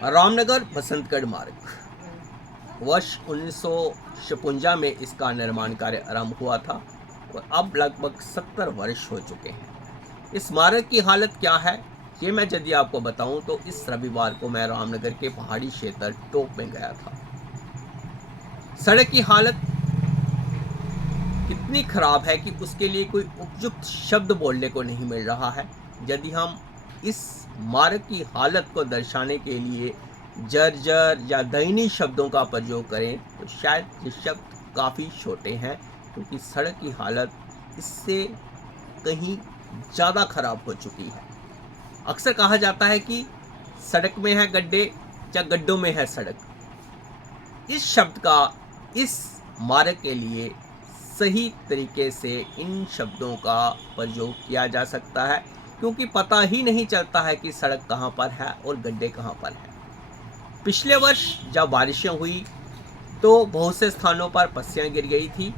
रामनगर बसंतगढ़ मार्ग वर्ष 1956 में इसका निर्माण कार्य आरंभ हुआ था और अब लगभग 70 वर्ष हो चुके हैं। इस मार्ग की हालत क्या है, ये मैं यदि आपको बताऊं तो इस रविवार को मैं रामनगर के पहाड़ी क्षेत्र टोक में गया था। सड़क की हालत इतनी खराब है कि उसके लिए कोई उपयुक्त शब्द बोलने को नहीं मिल रहा है। यदि हम इस मार्ग की हालत को दर्शाने के लिए जर्जर या दयनीय शब्दों का प्रयोग करें तो शायद ये शब्द काफ़ी छोटे हैं, क्योंकि सड़क की हालत इससे कहीं ज़्यादा खराब हो चुकी है। अक्सर कहा जाता है कि सड़क में है गड्ढे या गड्ढों में है सड़क। इस शब्द का इस मार्ग के लिए सही तरीके से इन शब्दों का प्रयोग किया जा सकता है, क्योंकि पता ही नहीं चलता है कि सड़क कहाँ पर है और गड्ढे कहाँ पर है। पिछले वर्ष जब बारिशें हुई तो बहुत से स्थानों पर पस्सियाँ गिर गई थी।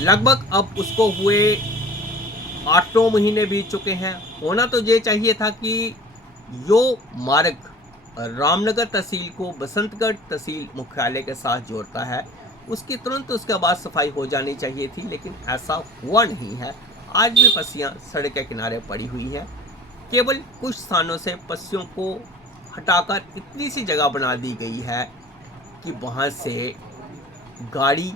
लगभग अब उसको हुए 8-9 महीने बीत चुके हैं। होना तो ये चाहिए था कि यो मार्ग रामनगर तहसील को बसंतगढ़ तहसील मुख्यालय के साथ जोड़ता है, उसकी तुरंत उसके बाद सफाई हो जानी चाहिए थी, लेकिन ऐसा हुआ नहीं है। आज भी पस्सियाँ सड़क के किनारे पड़ी हुई हैं। केवल कुछ स्थानों से पस्सियों को हटाकर इतनी सी जगह बना दी गई है कि वहाँ से गाड़ी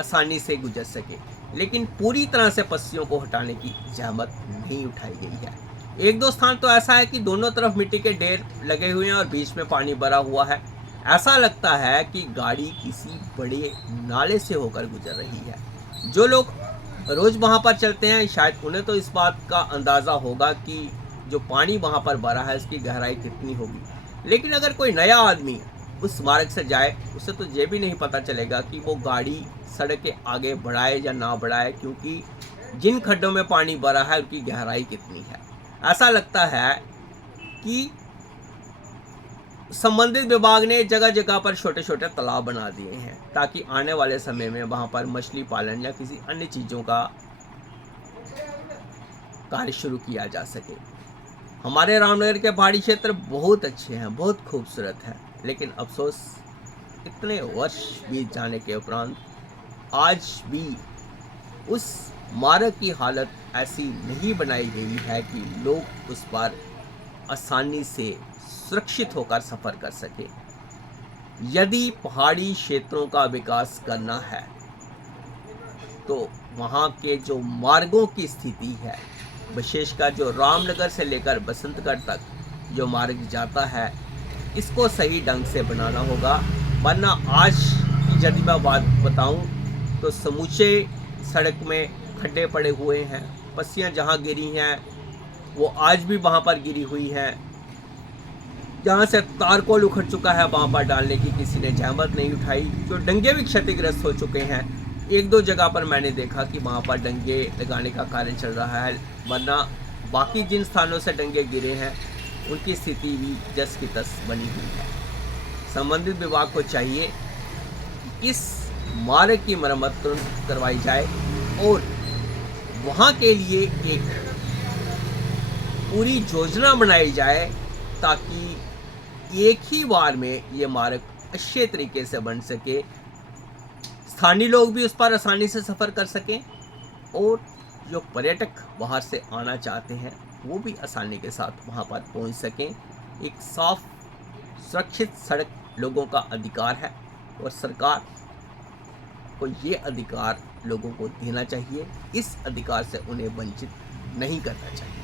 आसानी से गुजर सके, लेकिन पूरी तरह से पस्सियों को हटाने की जहमत नहीं उठाई गई है। एक दो स्थान तो ऐसा है कि दोनों तरफ मिट्टी के ढेर लगे हुए हैं और बीच में पानी भरा हुआ है। ऐसा लगता है कि गाड़ी किसी बड़े नाले से होकर गुजर रही है। जो लोग रोज़ वहाँ पर चलते हैं शायद उन्हें तो इस बात का अंदाज़ा होगा कि जो पानी वहाँ पर भरा है उसकी गहराई कितनी होगी, लेकिन अगर कोई नया आदमी उस मार्ग से जाए उसे तो ये भी नहीं पता चलेगा कि वो गाड़ी सड़क के आगे बढ़ाए या ना बढ़ाए, क्योंकि जिन खड्डों में पानी भरा है उनकी गहराई कितनी है। ऐसा लगता है कि संबंधित विभाग ने जगह जगह पर छोटे छोटे तालाब बना दिए हैं ताकि आने वाले समय में वहाँ पर मछली पालन या किसी अन्य चीज़ों का कार्य शुरू किया जा सके। हमारे रामनगर के पहाड़ी क्षेत्र बहुत अच्छे हैं, बहुत खूबसूरत हैं, लेकिन अफसोस इतने वर्ष बीत जाने के उपरांत आज भी उस मार्ग की हालत ऐसी नहीं बनाई गई है कि लोग उस पर आसानी से सुरक्षित होकर सफ़र कर सके। यदि पहाड़ी क्षेत्रों का विकास करना है तो वहाँ के जो मार्गों की स्थिति है, विशेषकर जो रामनगर से लेकर बसंतगढ़ तक जो मार्ग जाता है, इसको सही ढंग से बनाना होगा। वरना आज यदि मैं बात बताऊं तो समूचे सड़क में खड्डे पड़े हुए हैं। पस्सियाँ जहाँ गिरी हैं वो आज भी वहाँ पर गिरी हुई हैं। जहाँ से तारकोल उखड़ चुका है वहाँ पर डालने की किसी ने जहमत नहीं उठाई। जो डंगे भी क्षतिग्रस्त हो चुके हैं, एक दो जगह पर मैंने देखा कि वहाँ पर डंगे लगाने का कार्य चल रहा है, वरना बाकी जिन स्थानों से डंगे गिरे हैं उनकी स्थिति भी जस की तस बनी हुई है। संबंधित विभाग को चाहिए कि इस मार्ग की मरम्मत तुरंत करवाई जाए और वहाँ के लिए एक पूरी योजना बनाई जाए ताकि एक ही बार में ये मार्ग अच्छे तरीके से बन सके, स्थानीय लोग भी उस पर आसानी से सफ़र कर सकें और जो पर्यटक बाहर से आना चाहते हैं वो भी आसानी के साथ वहाँ पर पहुँच सकें। एक साफ सुरक्षित सड़क लोगों का अधिकार है और सरकार को ये अधिकार लोगों को देना चाहिए। इस अधिकार से उन्हें वंचित नहीं करना चाहिए।